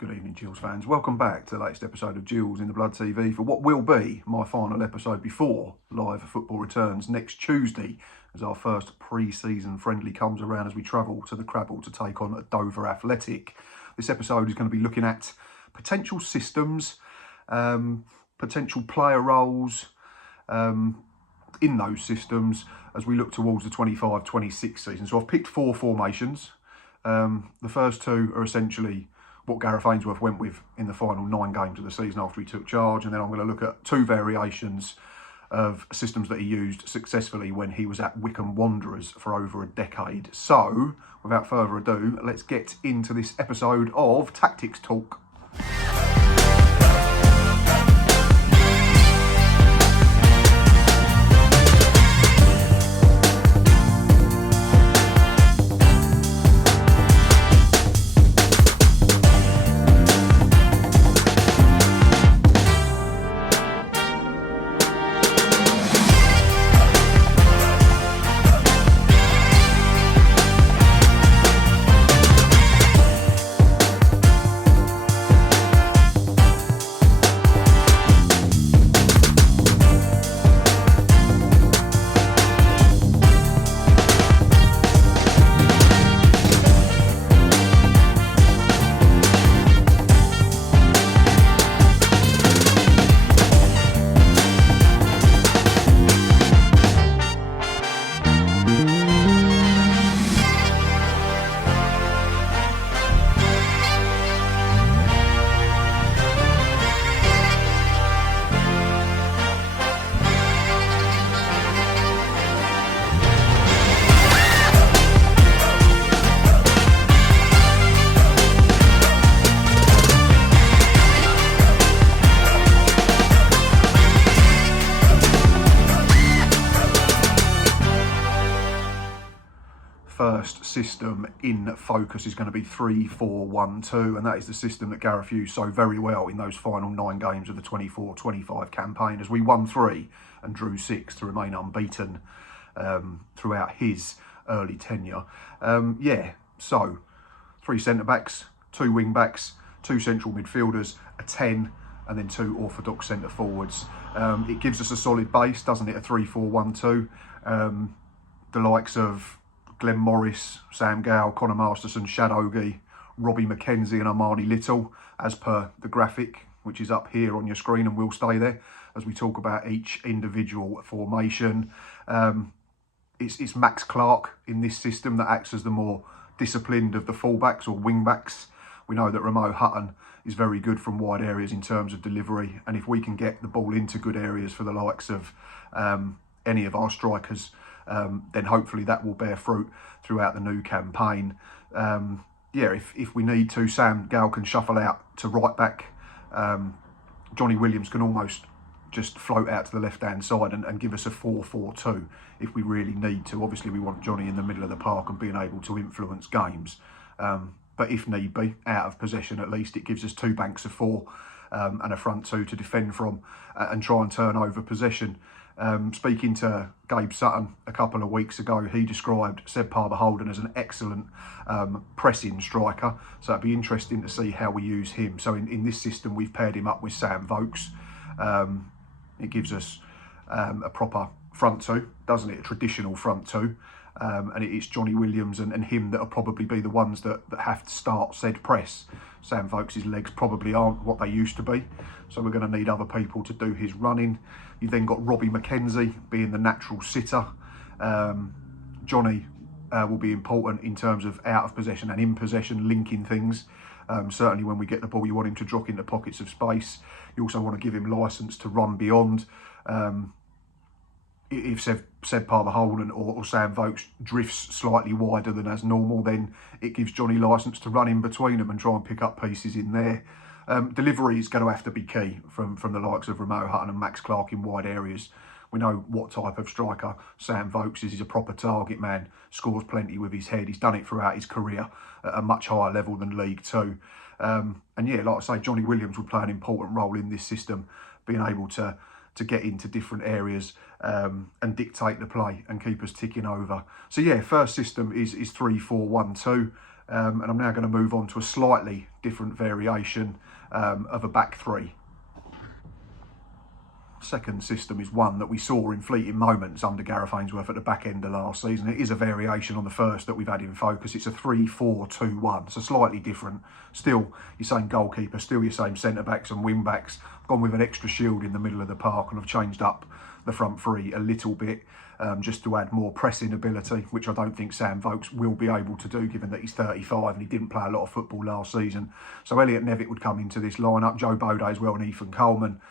Good evening, Gills fans. Welcome back to the latest episode of Gills in the Blood TV for what will be my final episode before live football returns next Tuesday, as our first pre-season friendly comes around as we travel to the Crabble to take on Dover Athletic. This episode is going to be looking at potential systems, potential player roles in those systems as we look towards the 25-26 season. So I've picked 4 formations. The first 2 are essentially what Gareth Ainsworth went with in the final 9 games of the season after he took charge, and then I'm going to look at 2 variations of systems that he used successfully when he was at Wycombe Wanderers for over a decade. So, without further ado, let's get into this episode of Tactics Talk. First system in focus is going to be 3-4-1-2, and that is the system that Gareth used so very well in those final 9 games of the 24-25 campaign, as we won 3 and drew 6 to remain unbeaten throughout his early tenure. So 3 centre-backs, 2 wing-backs, 2 central midfielders, a 10, and then 2 orthodox centre-forwards. It gives us a solid base, doesn't it, a 3-4-1-2. The likes of Glenn Morris, Sam Gow, Connor Masterson, Shad Ogie, Robbie McKenzie and Armani Little, as per the graphic, which is up here on your screen and will stay there as we talk about each individual formation. It's Max Clark in this system that acts as the more disciplined of the fullbacks or wing-backs. We know that Ramo Hutton is very good from wide areas in terms of delivery, and if we can get the ball into good areas for the likes of any of our strikers, then hopefully that will bear fruit throughout the new campaign. If we need to, Sam Gow can shuffle out to right back. Johnny Williams can almost just float out to the left-hand side and give us a 4-4-2 if we really need to. Obviously, we want Johnny in the middle of the park and being able to influence games. But if need be, out of possession at least, it gives us 2 banks of 4 and a front 2 to defend from and try and turn over possession. Speaking to Gabe Sutton a couple of weeks ago, he described Seb Parber-Holden as an excellent pressing striker. So it'd be interesting to see how we use him. So in this system, we've paired him up with Sam Vokes. It gives us a proper front 2, doesn't it? A traditional front 2. And it's Johnny Williams and him that will probably be the ones that have to start said press. Sam Vokes' legs probably aren't what they used to be, so we're going to need other people to do his running. You've then got Robbie McKenzie being the natural sitter. Johnny will be important in terms of out of possession and in possession, linking things. Certainly when we get the ball, you want him to drop into pockets of space. You also want to give him licence to run beyond. If Seb Parber-Holden or Sam Vokes drifts slightly wider than as normal, then it gives Johnny licence to run in between them and try and pick up pieces in there. Delivery is going to have to be key from the likes of Ramo Hutton and Max Clark in wide areas. We know what type of striker Sam Vokes is. He's a proper target man, scores plenty with his head. He's done it throughout his career at a much higher level than League Two. And yeah, like I say, Johnny Williams will play an important role in this system, being able to get into different areas and dictate the play and keep us ticking over. So yeah, first system is 3-4-1-2. And I'm now going to move on to a slightly different variation of a back three. Second system is one that we saw in fleeting moments under Gareth Ainsworth at the back end of last season. It is a variation on the first that we've had in focus. It's a 3-4-2-1, so slightly different. Still your same goalkeeper, still your same centre-backs and wing-backs. I've gone with an extra shield in the middle of the park, and I've changed up the front three a little bit just to add more pressing ability, which I don't think Sam Vokes will be able to do, given that he's 35 and he didn't play a lot of football last season. So Elliot Nevitt would come into this lineup, Joe Bode as well, and Ethan Coleman.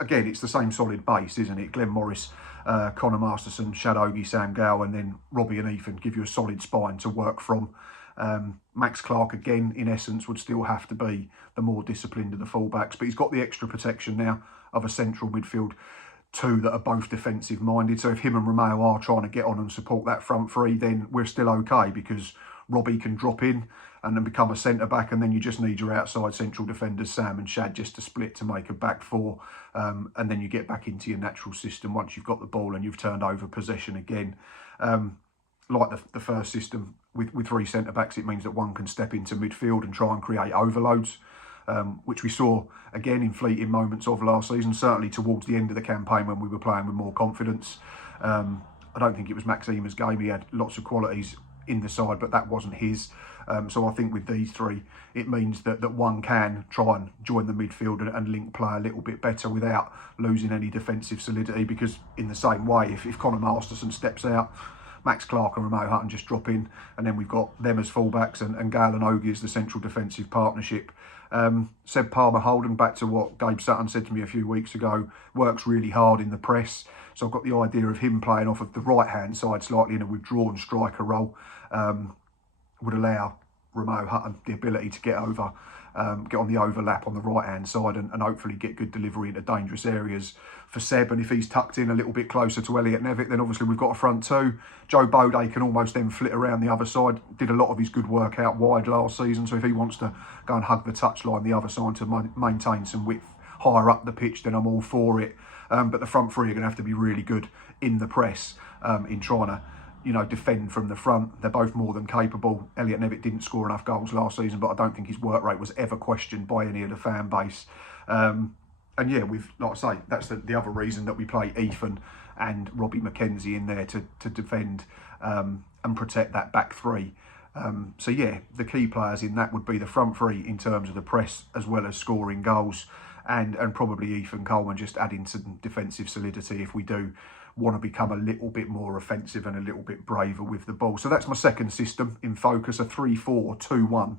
Again, it's the same solid base, isn't it? Glenn Morris, Connor Masterson, Shad Ogie, Sam Gow, and then Robbie and Ethan give you a solid spine to work from. Max Clark, again, in essence, would still have to be the more disciplined of the fullbacks, but he's got the extra protection now of a central midfield two that are both defensive minded. So if him and Romeo are trying to get on and support that front three, then we're still okay, because Robbie can drop in and then become a centre back, and then you just need your outside central defenders, Sam and Shad, just to split to make a back four, and then you get back into your natural system once you've got the ball and you've turned over possession again. Like the first system with three centre backs, it means that one can step into midfield and try and create overloads, which we saw again in fleeting moments of last season, certainly towards the end of the campaign when we were playing with more confidence. I don't think it was Maxima's game. He had lots of qualities in the side, but that wasn't his. So I think with these three, it means that one can try and join the midfield and link play a little bit better without losing any defensive solidity, because in the same way, if Connor Masterson steps out, Max Clark and Romeo Hutton just drop in, and then we've got them as fullbacks and Gale and Ogie as the central defensive partnership. Seb Palmer Holden, back to what Gabe Sutton said to me a few weeks ago, works really hard in the press. So I've got the idea of him playing off of the right-hand side slightly in a withdrawn striker role. Would allow Romeo Hutton the ability to get over, get on the overlap on the right-hand side and hopefully get good delivery into dangerous areas for Seb. And if he's tucked in a little bit closer to Elliot Nevitt, then obviously we've got a front two. Joe Bode can almost then flit around the other side. Did a lot of his good work out wide last season, so if he wants to go and hug the touchline the other side to maintain some width higher up the pitch, then I'm all for it. But the front three are going to have to be really good in the press, in trying to, defend from the front. They're both more than capable. Elliot Nevitt didn't score enough goals last season, but I don't think his work rate was ever questioned by any of the fan base. And yeah, like I say, that's the other reason that we play Ethan and Robbie McKenzie in there to defend and protect that back three. So yeah, the key players in that would be the front three in terms of the press as well as scoring goals, and probably Ethan Coleman just adding some defensive solidity if we do want to become a little bit more offensive and a little bit braver with the ball. So that's my second system in focus, a 3-4-2-1.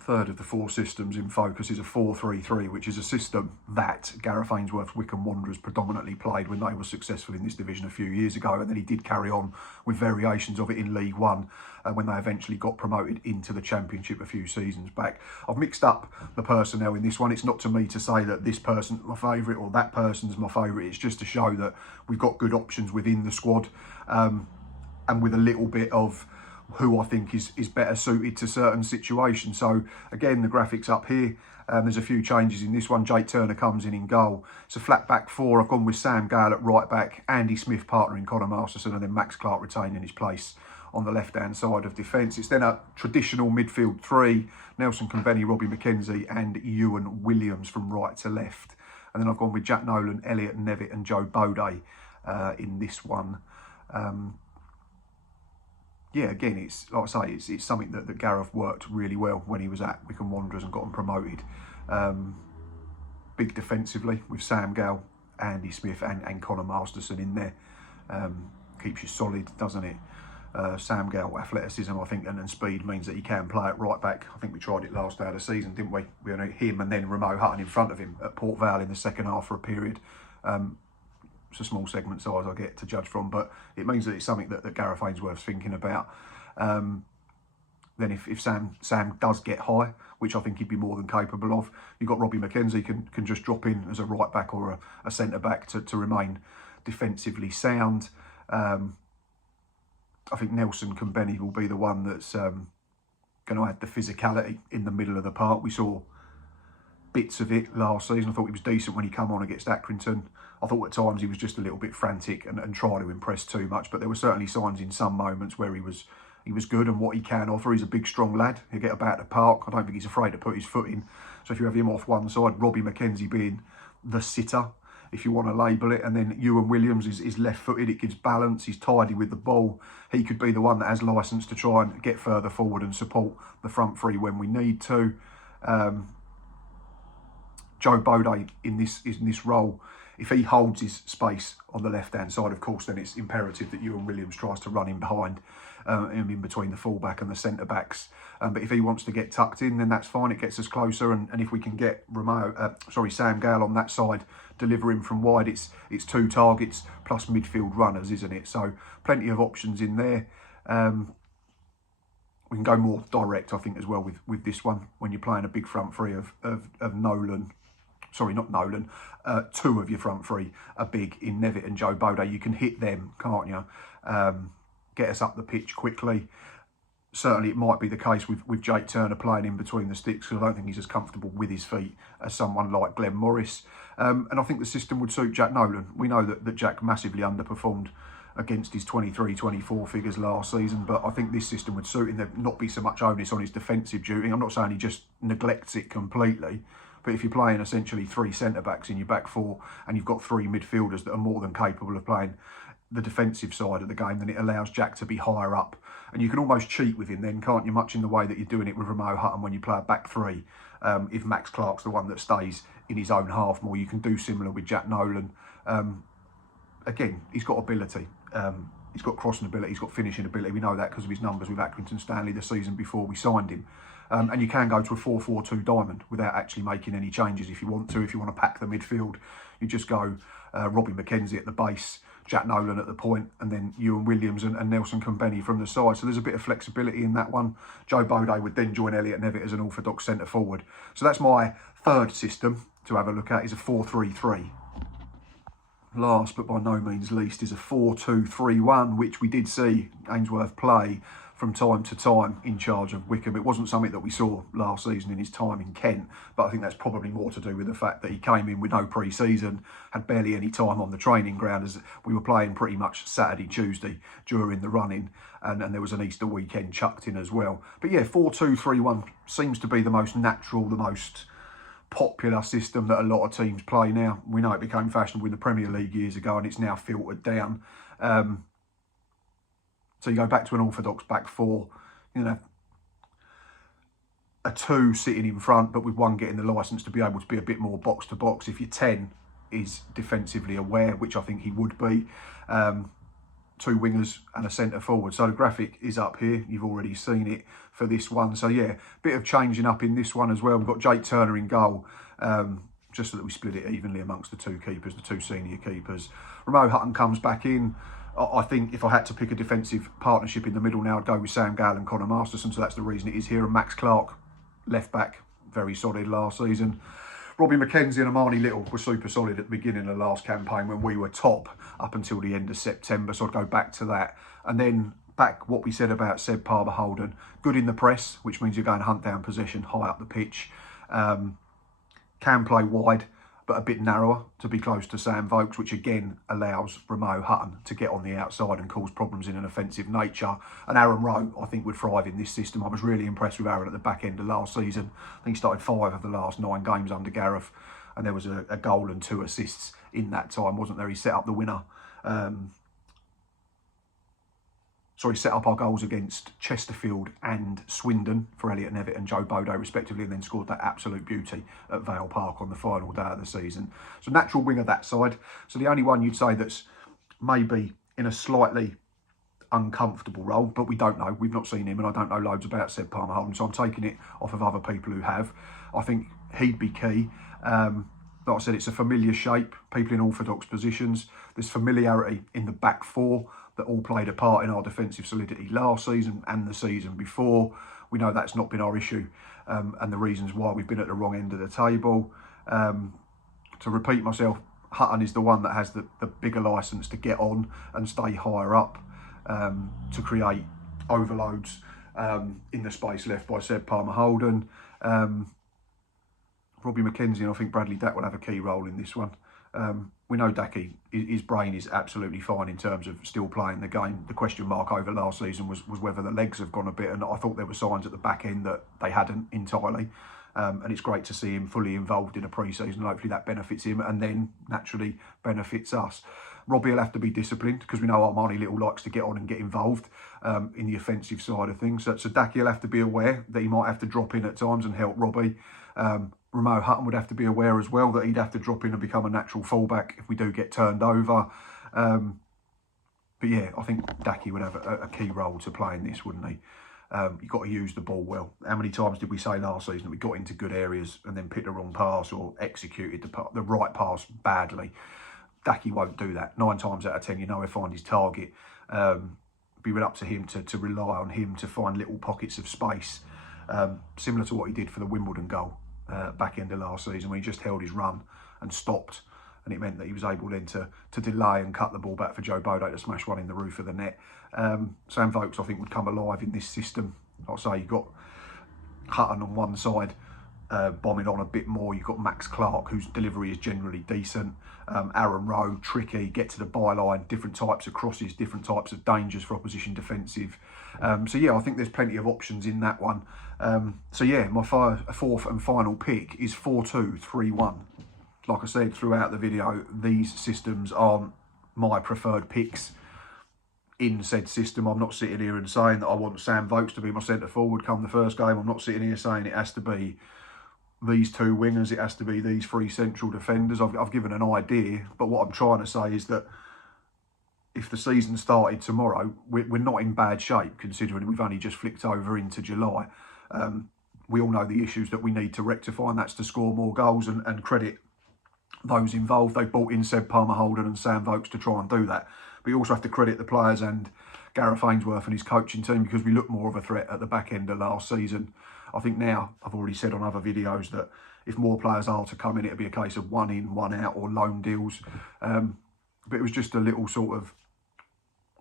Third of the four systems in focus is a 4-3-3, which is a system that Gareth Ainsworth's Wycombe Wanderers predominantly played when they were successful in this division a few years ago, and then he did carry on with variations of it in League One when they eventually got promoted into the Championship a few seasons back. I've mixed up the personnel in this one. It's not to me to say that this person's my favourite or that person's my favourite. It's just to show that we've got good options within the squad, and with a little bit of who I think is better suited to certain situations. So again, the graphics up here, there's a few changes in this one. Jake Turner comes in goal. It's a flat back four. I've gone with Sam Gale at right back, Andy Smith partnering Connor Masterson, and then Max Clark retaining his place on the left-hand side of defence. It's then a traditional midfield three, Nelson Convenny, Robbie McKenzie and Ewan Williams from right to left. And then I've gone with Jack Nolan, Elliot Nevitt and Joe Bode in this one. Yeah, again, it's like I say, it's something that Gareth worked really well when he was at Wycombe Wanderers and got them promoted. Big defensively with Sam Gale, Andy Smith and Connor Masterson in there. Keeps you solid, doesn't it? Sam Gale, athleticism, I think, and speed means that he can play at right back. I think we tried it last day of the season, didn't we? We had him and then Romeo Hutton in front of him at Port Vale in the second half for a period. It's a small segment size I get to judge from, but it means that it's something that Gareth Ainsworth's thinking about. Then if Sam does get high, which I think he'd be more than capable of, you've got Robbie McKenzie can just drop in as a right back or a centre back to remain defensively sound. I think Nelson Convenny will be the one that's going to add the physicality in the middle of the park. We saw bits of it last season. I thought he was decent when he came on against Accrington. I thought at times he was just a little bit frantic and tried to impress too much, but there were certainly signs in some moments where he was, he was good and what he can offer. He's a big, strong lad. He'll get about the park. I don't think he's afraid to put his foot in. So if you have him off one side, Robbie McKenzie being the sitter, if you want to label it, and then Ewan Williams is left-footed. It gives balance. He's tidy with the ball. He could be the one that has licence to try and get further forward and support the front three when we need to. Joe Bode in this role, if he holds his space on the left-hand side, of course, then it's imperative that Ewan Williams tries to run in behind, in between the fullback and the centre-backs. But if he wants to get tucked in, then that's fine. It gets us closer. And if we can get Sam Gale on that side, deliver him from wide, it's 2 targets plus midfield runners, isn't it? So plenty of options in there. We can go more direct, I think, as well with this one when you're playing a big front three of Nolan. Sorry, not Nolan. 2 of your front three are big in Nevitt and Joe Bode. You can hit them, can't you? Get us up the pitch quickly. Certainly, it might be the case with Jake Turner playing in between the sticks, because I don't think he's as comfortable with his feet as someone like Glenn Morris. And I think the system would suit Jack Nolan. We know that Jack massively underperformed against his 23-24 figures last season, but I think this system would suit him. There'd not be so much onus on his defensive duty. I'm not saying he just neglects it completely, but if you're playing essentially 3 centre-backs in your back 4 and you've got 3 midfielders that are more than capable of playing the defensive side of the game, then it allows Jack to be higher up. And you can almost cheat with him then, can't you? Much in the way that you're doing it with Ramo Hutton when you play a back 3. If Max Clark's the one that stays in his own half more, you can do similar with Jack Nolan. Again, he's got ability. He's got crossing ability, he's got finishing ability. We know that because of his numbers with Accrington Stanley the season before we signed him. And you can go to a 4-4-2 diamond without actually making any changes if you want to. If you want to pack the midfield, you just go Robbie McKenzie at the base, Jack Nolan at the point, and then Ewan Williams and Nelson Kambeni from the side. So there's a bit of flexibility in that one. Joe Bode would then join Elliot Nevitt as an orthodox centre forward. So that's my third system to have a look at, is a 4-3-3. Last but by no means least is a 4-2-3-1, which we did see Ainsworth play from time to time in charge of Wycombe. It wasn't something that we saw last season in his time in Kent, but I think that's probably more to do with the fact that he came in with no pre-season, had barely any time on the training ground, as we were playing pretty much Saturday, Tuesday during the run-in, and there was an Easter weekend chucked in as well. But yeah, 4-2-3-1 seems to be the most natural, the most popular system that a lot of teams play now. We know it became fashionable in the Premier League years ago, and it's now filtered down. So you go back to an orthodox back 4, you know, a 2 sitting in front, but with 1 getting the licence to be able to be a bit more box to box. If your 10 is defensively aware, which I think he would be, 2 wingers and a centre forward. So the graphic is up here. You've already seen it for this one. So yeah, bit of changing up in this one as well. We've got Jake Turner in goal, just so that we split it evenly amongst the 2 keepers, the 2 senior keepers. Ramo Hutton comes back in. I think if I had to pick a defensive partnership in the middle now, I'd go with Sam Gale and Connor Masterson. So that's the reason it is here. And Max Clark, left back, very solid last season. Robbie McKenzie and Amani Little were super solid at the beginning of the last campaign when we were top up until the end of September. So I'd go back to that. And then back what we said about Seb Palmer-Holden. Good in the press, which means you're going hunt down possession high up the pitch. Can play wide, but a bit narrower to be close to Sam Vokes, which again allows Ramo Hutton to get on the outside and cause problems in an offensive nature. And Aaron Rowe, I think, would thrive in this system. I was really impressed with Aaron at the back end of last season. I think he started 5 of the last 9 games under Gareth, and there was a goal and 2 assists in that time, wasn't there? He set up the winner. Set up our goals against Chesterfield and Swindon for Elliot Nevitt and Joe Bode respectively, and then scored that absolute beauty at Vale Park on the final day of the season. So natural winger that side. So the only one you'd say that's maybe in a slightly uncomfortable role, but we don't know. We've not seen him, and I don't know loads about Seb Palmer-Holden, so I'm taking it off of other people who have. I think he'd be key. Like I said, it's a familiar shape, people in orthodox positions. There's familiarity in the back 4 that all played a part in our defensive solidity last season and the season before. We know that's not been our issue, and the reasons why we've been at the wrong end of the table. To repeat myself, Hutton is the one that has the bigger licence to get on and stay higher up, to create overloads in the space left by Seb Palmer-Holden. Robbie McKenzie and I think Bradley Dack will have a key role in this one. we know Daki, his brain is absolutely fine in terms of still playing the game. The question mark over last season was whether the legs have gone a bit, and I thought there were signs at the back end that they hadn't entirely. And it's great to see him fully involved in a pre-season. Hopefully that benefits him and then naturally benefits us. Robbie will have to be disciplined because we know Armani Little likes to get on and get involved in the offensive side of things. So Daki will have to be aware that he might have to drop in at times and help Robbie. Ramo Hutton would have to be aware as well that he'd have to drop in and become a natural fullback if we do get turned over. But yeah, I think Daki would have a key role to play in this, wouldn't he? You've got to use the ball well. How many times did we say last season that we got into good areas and then picked the wrong pass or executed the right pass badly? Daki won't do that. 9 times out of 10, you know, he'll find his target. Be up to him to rely on him to find little pockets of space, similar to what he did for the Wimbledon goal back end of last season, when he just held his run and stopped, and it meant that he was able then to delay and cut the ball back for Joe Bode to smash one in the roof of the net. Sam Vokes, I think, would come alive in this system. Like I say, you've got Hutton on one side, bombing on a bit more. You've got Max Clark, whose delivery is generally decent. Aaron Rowe, tricky, get to the byline, different types of crosses, different types of dangers for opposition defensive. So yeah, I think there's plenty of options in that one. So yeah, my fourth and final pick is 4-2-3-1. Like I said throughout the video, these systems aren't my preferred picks in said system. I'm not sitting here and saying that I want Sam Vokes to be my centre forward come the first game. I'm not sitting here saying it has to be these 2 wingers, it has to be these 3 central defenders. I've given an idea, but what I'm trying to say is that if the season started tomorrow, we're not in bad shape, considering we've only just flicked over into July. We all know the issues that we need to rectify, and that's to score more goals and credit those involved. They've brought in Seb Palmer-Holden and Sam Vokes to try and do that. But you also have to credit the players and Gareth Ainsworth and his coaching team, because we looked more of a threat at the back end of last season. I think now, I've already said on other videos that if more players are to come in, it'll be a case of 1 in, 1 out, or loan deals. But it was just a little sort of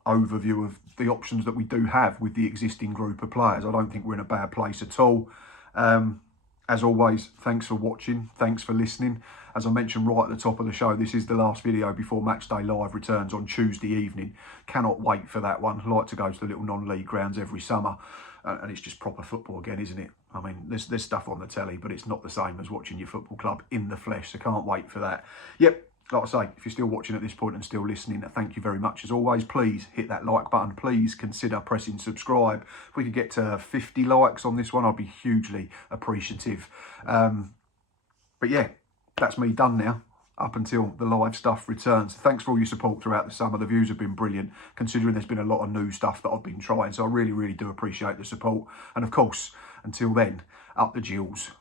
overview of the options that we do have with the existing group of players. I don't think we're in a bad place at all. As always, thanks for watching, thanks for listening. As I mentioned right at the top of the show, this is the last video before Matchday Live returns on Tuesday evening. Cannot wait for that one. I like to go to the little non-league grounds every summer, and it's just proper football again, isn't it? I mean, there's stuff on the telly, but it's not the same as watching your football club in the flesh, so can't wait for that. Yep. Like I say, if you're still watching at this point and still listening, thank you very much. As always, please hit that like button. Please consider pressing subscribe. If we could get to 50 likes on this one, I'd be hugely appreciative. But yeah, that's me done now, up until the live stuff returns. Thanks for all your support throughout the summer. The views have been brilliant, considering there's been a lot of new stuff that I've been trying. So I really, really do appreciate the support. And of course, until then, up the Gills.